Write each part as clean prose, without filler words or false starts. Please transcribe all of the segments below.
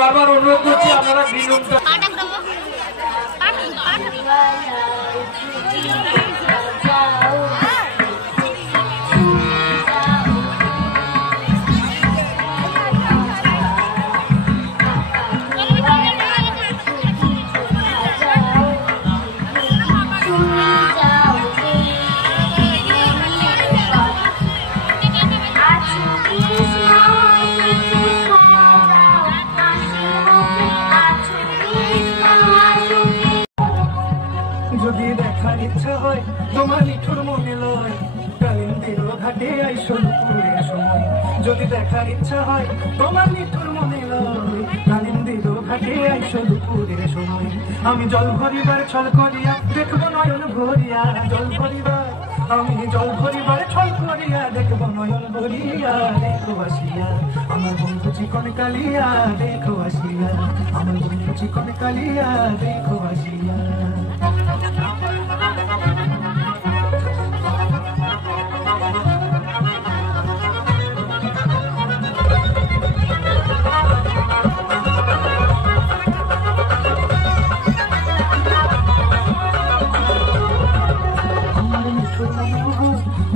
বারবার অনুরোধ করছি আপনারা বিলুমটা যদি দেখার ইচ্ছা হয় তোমার নিঠুর মনে লয় কালিন্দির ঘাটে আইসো দুপুরের সময়। যদি দেখার ইচ্ছা হয় তোমার নিঠুর মনে লয় কালিন্দির ঘাটে আইসো দুপুরের সময়। আমি জল ভরিবার ছল করিয়া দেখবো নয়ন ভরিয়া জল ভরিবার আমি জল ভরিবার ছল করিয়া দেখবো নয়ন ভরিয়া দেখো আসিয়া আমার বন্ধু চিকন কালিয়া দেখো আসিয়া আমার বন্ধু চিকন কালিয়া দেখো আসিয়া।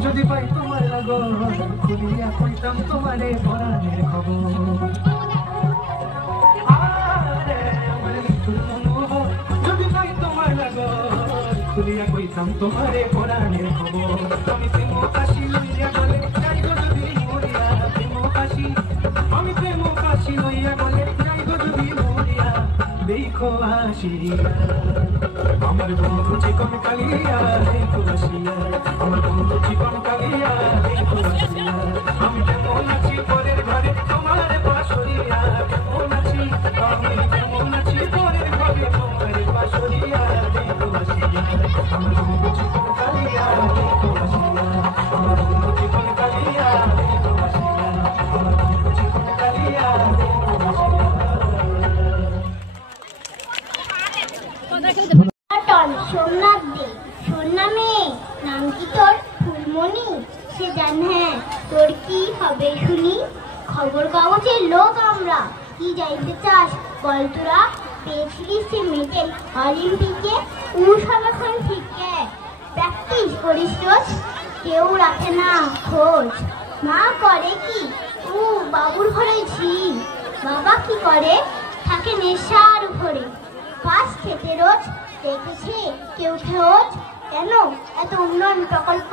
যদি পাই তোমার লাগর খুলিয়া কইতাম তোমারে পরাণের খবর। যদি পাই তোমার লাগর খুলিয়া কইতাম তোমারে পরাণের খবর। আমি প্রেম কাশি লইয়া গলে যাইব যদি মরিয়া প্রেম কাশি আমি প্রেম কাশি লইয়া গলে যাইব যদি মরিয়া দেখো আসিয়া আমার বন্ধু চিকন কালিয়া দেখো আসিয়া আমার বন্ধু চিকন কালিয়া দেখো আসিয়া। আমি কেমন আছি পরের ঘরে তোমার বাসরিয়া কেমন আছি আমি কেমন আছি পরের ঘরে তোমার বাসরিয়া দেখো আসিয়া আমার বন্ধু চিকন কালিয়া দেখো আসিয়া আমার বন্ধু চিকন কালিয়া দেখো আসিয়া আমার বন্ধু চিকন কালিয়া দেখো আসিয়া। সোমনাথ দে সোনা মেয়ে নাম কি তোর ফুলমণি সে জান হ্যাঁ তোর কি হবে শুনি খবর কাগজের লোক আমরা কি যাইতে চাস বল তোরা পেয়েছিলিস সে মেডেল অলিম্পিকে সব এখন ঠিক প্র্যাকটিস করিস রোজ কেউ রাখে না খোঁজ মা করে কি বাবুর ঘরে ঝি বাবা কি করে থাকে নেশার ঘরে পাশ খেতে রোজ দেখেছে কেউ খোঁজ কেন এত উন্নয়ন প্রকল্প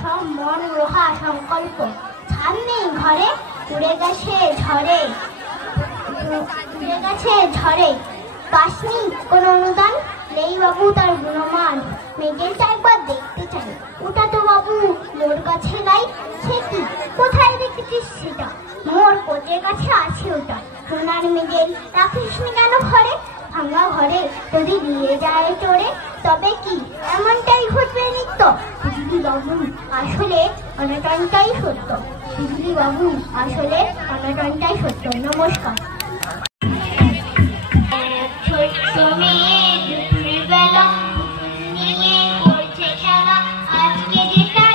সব মন রোহা সংকল্প ছাদ নেই ঘরে উড়ে গেছে ঝড়ে পাসনি কোনো অনুদান নেই বাবু তার গুণমান মেডেলটা একবার দেখতে চাই ওটা তো বাবু মোর কাছে নাই সে কি কোথায় দেখেছিস সেটা মোর কোচের কাছে আছে ওটা সোনার মেডেল রাখিস নি কেন ঘরে ভাঙা ঘরে যদি দিয়ে যায় চড়ে তবে কি এমনটাই ঘটবে নিত্য বিজলি বাবু আসলে অনটনটাই সত্য বিজলি বাবু আসলে অনটনটাই সত্য। নমস্কার। ছোট্ট মেয়ে দুপুর বেলা নিয়ে করছে খেলা আজকে যেটা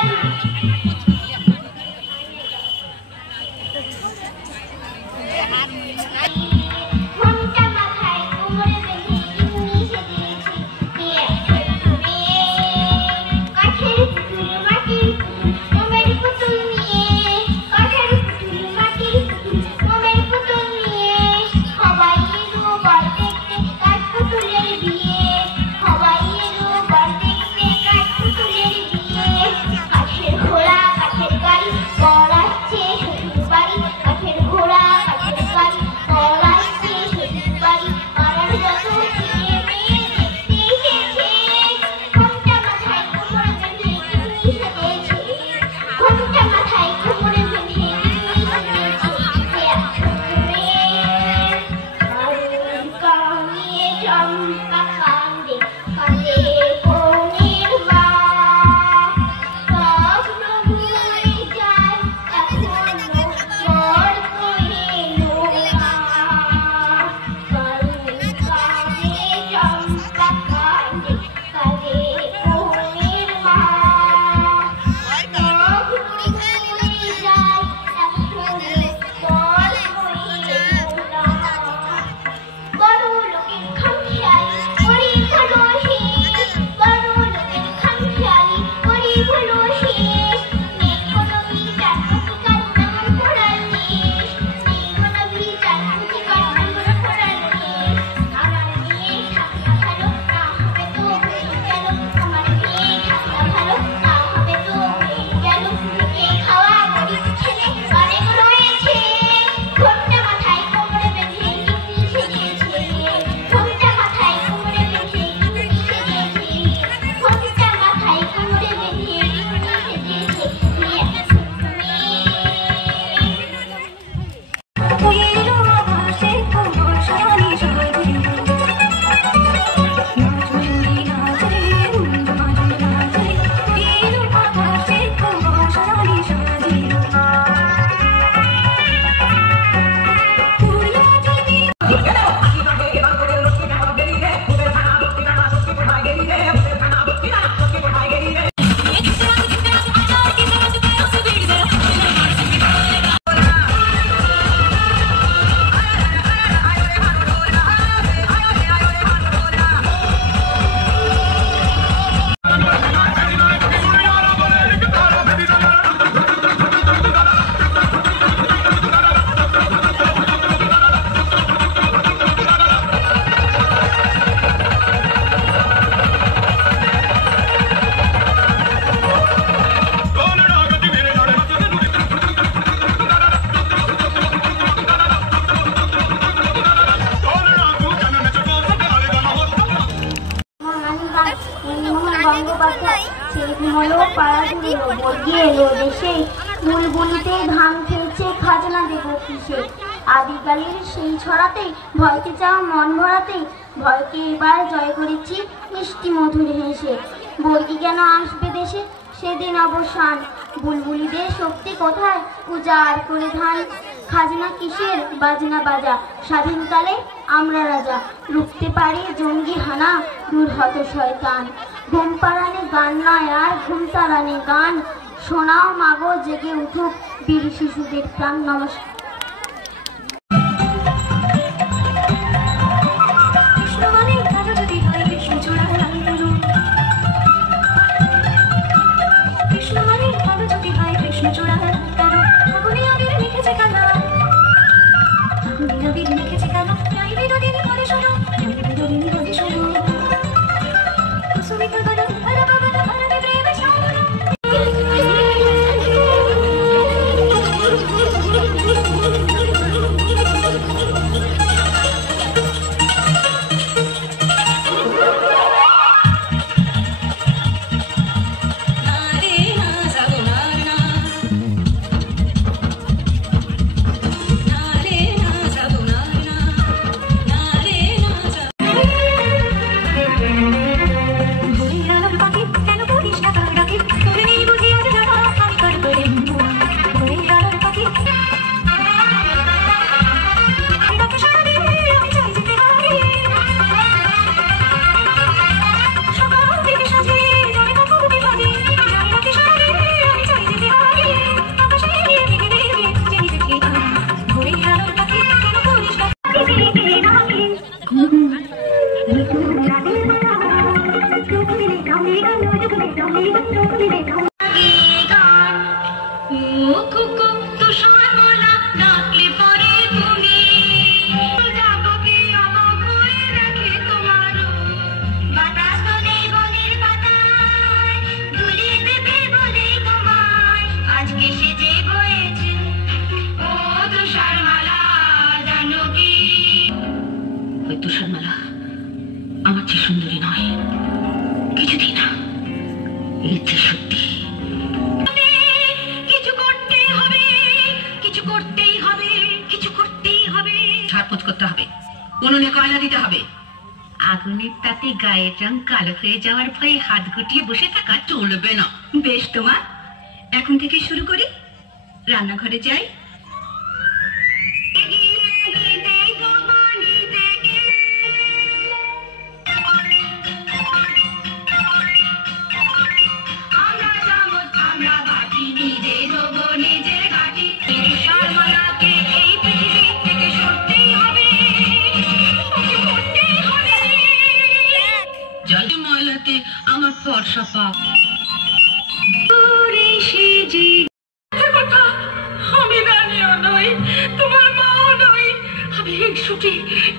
কাঠের পুতুল মাটির পুতুল হলো পাড়া ধুলো বর্গিয়ে এলো দেশে বুলবুলিতে ধান খেয়েছে খাজনা দেবো কিসে আদিকালের সেই ছড়াতে ভয়কে চাও মন ভরাতে ভয়কে এবার জয় করেছি মিষ্টি মধুর হেসে বর্গি কেন আসবে দেশে সেদিন অবসান বুলবুলিদের শক্তি কোথায় উজাড় করে ধান খাজনা কিসের বাজনা বাজা স্বাধীনকালে আমরা রাজা রুখতে পারি জঙ্গি হানা দূর হত শয়তান ঘুম পাড়ানে গান নয় আর ঘুম তাড়ানে গান শোনাও মাগো জেগে উঠুক বীর শিশুদের প্রাণ নমস্কার তুষারমালা আমার চেয়ে সুন্দরী নয় কিছুদিন না ইচ্ছে সত্যি কিছু করতেই হবে কিছু করতেই হবে কিছু করতেই হবে ঝাড়পোছ করতে হবে উনুনে কয়লা দিতে হবে আগুনের তাতে গায়ের রং কালো হয়ে যাওয়ার ভয়ে হাত গুটিয়ে বসে থাকা চলবে না বেশ তোমার এখন থেকে শুরু করি রান্নাঘরে যাই আমার ফর্সা পা আমি রানীও নই তোমার মাও নই আমি হিংসুটি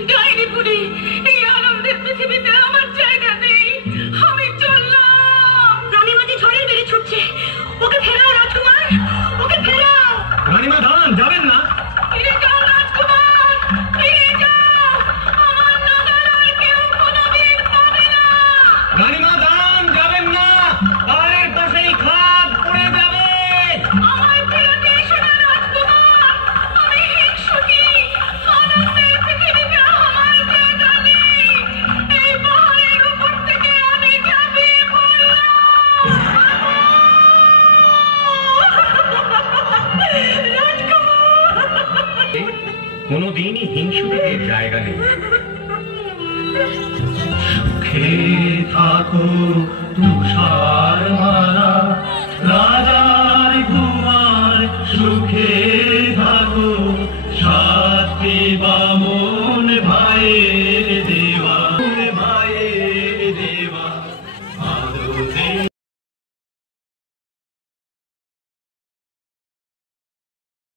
ডাইনি বুড়ি এই আনন্দের পৃথিবীতে আমার জায়গা নেই আমি চললাম রানীমাটি ঝড়ের বেড়ে ছুটছে ওকে ফেরাও রাজকুমার ওকে ফেরাও রানীমা দাঁড়ান যাবেন না ফিরে যাও রাজকুমার ফিরে যাও আমার নাগাল কেউ কোনোদিন পাবে না রানীমা দাঁড়ান যাবেন না পাহাড়ের পাশেই খাদ পড়ে যাবে আমার ফেরাতে এসো না রাজকুমার আমি হিংসুটি আনন্দের পৃথিবীতে আমার জায়গা নেই এই পাহাড়ের উপর থেকে আমি ঝাঁপিয়ে পড়লাম কোনোদিনই হিংসুটের জায়গা নেই সুখে থাকো তুষার মালা রাজার কুমার সুখে থাকো সাথী বামন ভাইয়ের দেওয়া ভাইয়ের দেওয়া আলো